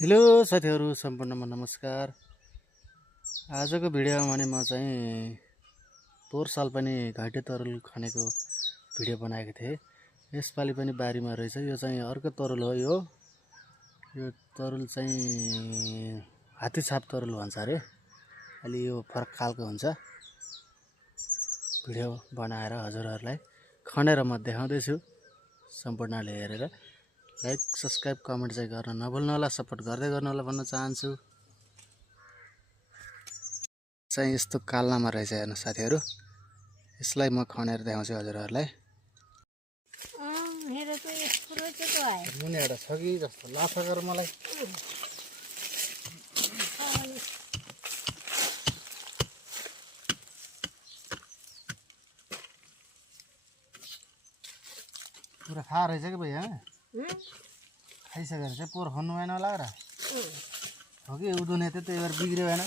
Hello साथीहरू सम्पूर्णमा नमस्कार। आजको भिडियोमा भने म चाहिँ पोहोर साल पनि घाइते तरुल खनेको भिडियो बनाएको थिएँ। यसपालि पनि बारीमा रहेछ। यो चाहिँ अर्को तरुल हो। यो तरुल चाहिँ हात्ती छाप तरुल भन्छ अरे। अलि यो फरक खालको हुन्छ। भिडियो बनाएर हजुरहरूलाई खनेर म देखाउँदैछु। सम्पूर्णले हेरेर लाइक सब्सक्राइब कमेन्ट चाहिँ गर्न नभुल्नु होला। सपोर्ट गर्दै गर्नु होला भन्न चाहन्छु। चाहिँ यस्तो कालनामा रहेछ हेर्नु साथीहरू। यसलाई म खनेर देखाउँछु हजुरहरूलाई। मुनि एउटा छ कि जस्तो लाग्छ गर मलाई। पुरा खा रहेछ कि भैया खाइसकेर चाहिँ पोहोर खन्नु भएन होला र हो कि उदुने त्यही भएर बिग्रियो भएन।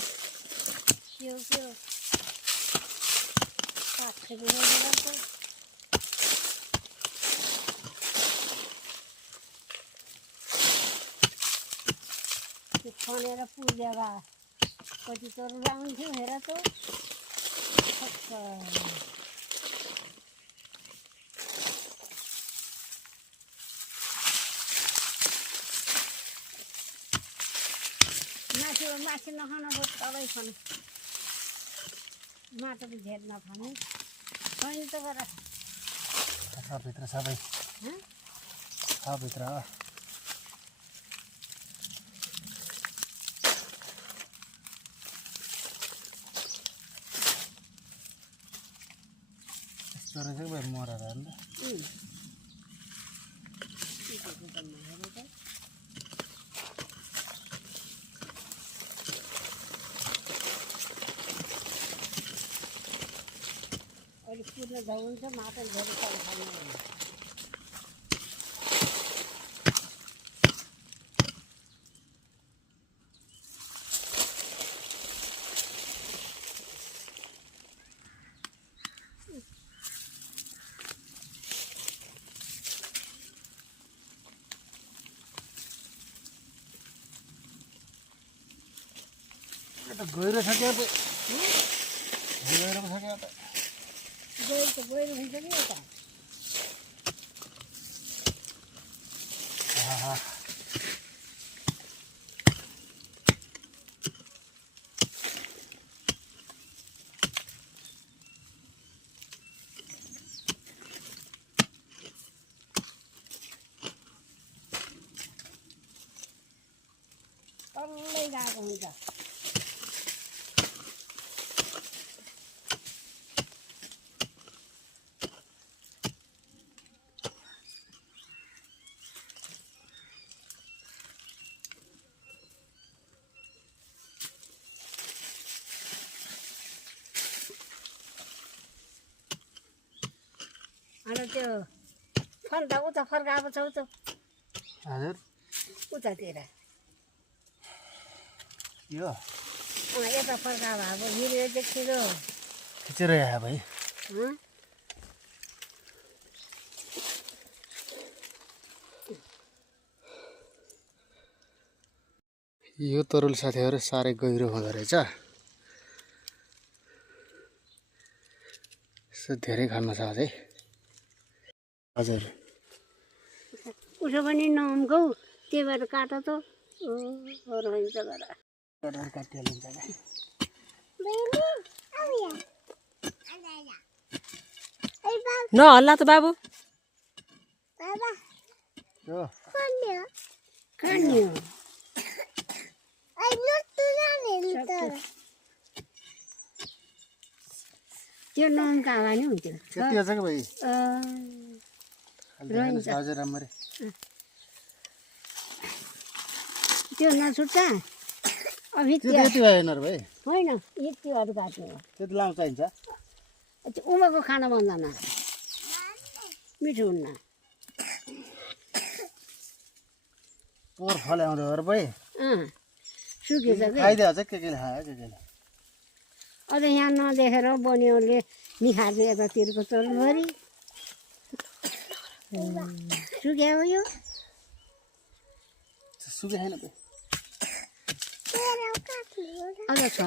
खनेर पुगेर कति तरुल आउँथ्यो हेर त। माथि नखानु अब तलै खानु। माटो त झेर नखानु छैन त गर भित्र सबै भित्र यस्तो रहेछ कि भाइ मरेर अन्त अहिले कुद्न जान्छ माटो झेर तल खानु। गहिरो छ क्या गहिरो छ क्या त गहिरो हुन्छ नि यता। तल्लै गएको हुन्छ। अन्त त्यो फन्त उता फर्काएको छौ त हजुर उतातिर यो यता फर्का भएको भिडियो देखिलो खिचेर आयो भाइ। यो तरुल साथीहरू साह्रै गहिरो हुँदो रहेछ। यसो धेरै खन्न छ अझै। हजुर उसो पनि नअम्कौ त्यही भएर काट त रहन्छ गर काटिहालिन्छ न हल्ला त बाबु त्यो नअम्का हावा नि हुन्थ्यो। त्यति छ कि भाइ हजुर राम्ररी त्यो नछुट्टा अभि त्यति भएन र भाइ होइन यतिहरू काट्नु हो। त्यति लामो चाहिन्छ। उमाको खाना बन्दैन मिठो हुन्न। पोहोर फल्याउँदो हो र भाइ सुकेछ कि खाइदियो चाहिँ के खायो के अझ यहाँ नदेखेर बनियोले निखार्ने यतातिरको तरुलभरि सुक्यो यो सुके छैन त अझ छ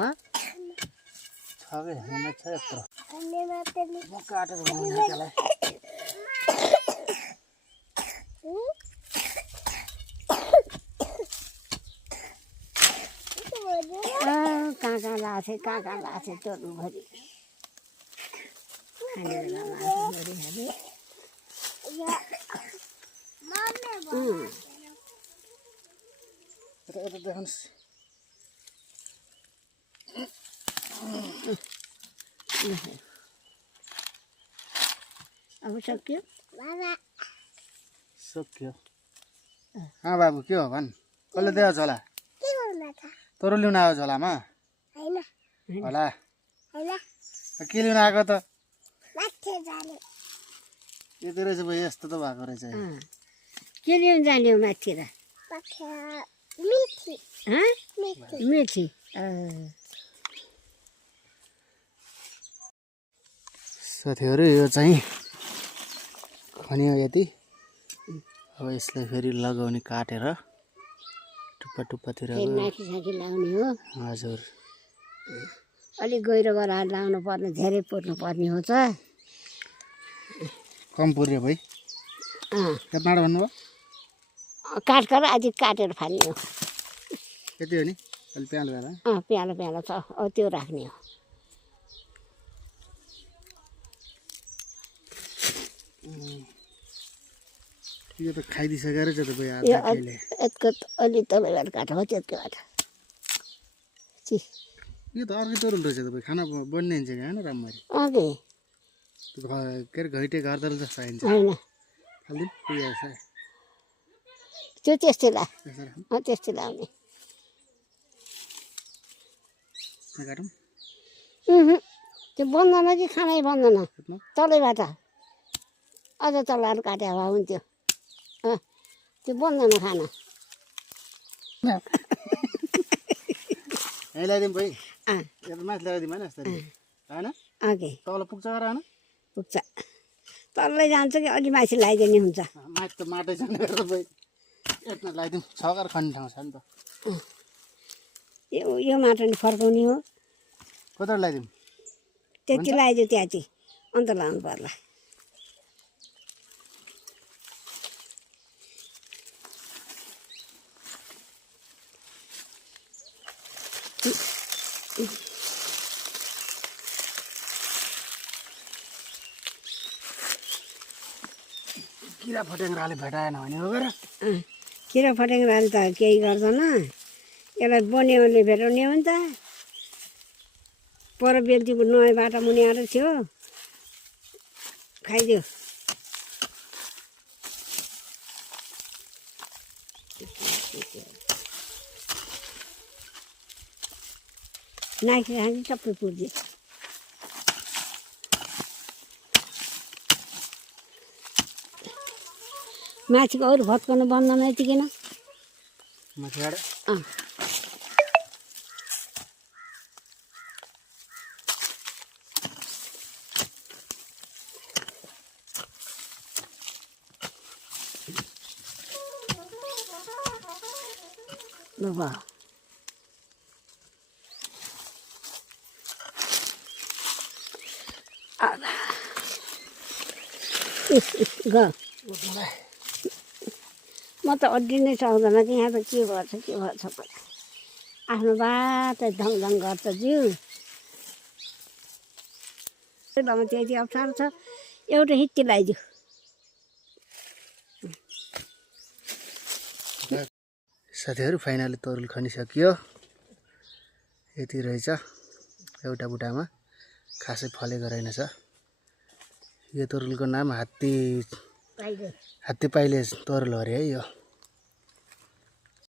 छकै हामीलाई छ यत्रो म काटेर बनाउँछु त्यसलाई कहाँ कहाँ लाछे तरुलभरि खाने बेलामा आफू गरिहाल्यो यता यता देखाउनुहोस् अब सक्यो सक्यो बाबु के हो भन् कसले दिएको झोला तरुल लिउन आयो झोलामा होला के लिउन आएको त यति रहेछ भाइ यस्तो त भएको रहेछ के लिउन जाने हो माथि र मेथी साथीहरू यो चाहिँ खनियो यति अब यसलाई फेरि लगाउने काटेर टुप्पा टुप्पातिर माथि साथी लाउने हो हजुर अलिक गहिरो गरेर लाउनु पर्ने धेरै पुर्नु पर्ने हो त कम पुर्यो भाइ कति माडो भन्नुभयो काटकर अझै काटेर फाल्ने हो यति हो नि अलिक प्यालो गरेर प्यालो प्यालो छ त्यो राख्ने हो यो त खाइदिइसकेको रहेछ त भाइ यो आधा खेले यत्को अलि तलबाट काट हो त्यत्कोबाट यो त अर्कै तरुल रहेछ त भाइ खाना बन्ने हुन्छ कि होइन राम्ररी अघि के अरे घैटे घर तरुल जस्तो खाइन्छ होइन फाल्दिउँ उयो छ त्यो त्यस्तै ला यसरी त्यस्तै लाउने काटौँ त्यो बन्दैन कि खानै बन्दैन त्यसमा तलैबाट अझ तलबाट काट्यो भए हुन्थ्यो त्यो बन्दैन खाना यहीँ लगाइदिउँ भाइ यहाँ माथि लगाइदिउँ होइन यस्तरी होइन अघि तल पुग्छ गरेर होइन पुग्छ तल्लै जान्छ कि अलि माथि लगाइदिने हुन्छ माथि त माटै छैन गरेर भाइ यता लगाइदिउँ छकार खन्ने ठाउँ छ नि त यो माटो नि फर्काउने हो कताबाट लगाइदिउँ त्यति लगाइदियो त्यहाँ अन्त लाउनु पर्ला किरा फट्याङ्ग्राले भेटाएन भने हो गएर किरा फट्याङ्ग्राले त केही गर्दैन यसलाई बन्योले भेटाउने हो नि त पर बेलुकीको नयाँ बाटो मुनि आएर थियो खाइदियो नाकी खाने सबै पुर्दियो माथिको अरू भत्काउनु बन्दैन यतिकै न माथिबाट बाबा ग म त अड्डिनै सक्दैन कि यहाँ त के गर्छ आफ्नो बाटो धङधङ गर्छ जिउ त्यति अप्ठ्यारो छ एउटा हित्ती लगाइदियो साथीहरू फाइनली तरुल खनिसकियो यति रहेछ एउटा बुटामा खासै फलेको रहेनछ यो तरुलको नाम हात्ती पाइले तरुल अरे है यो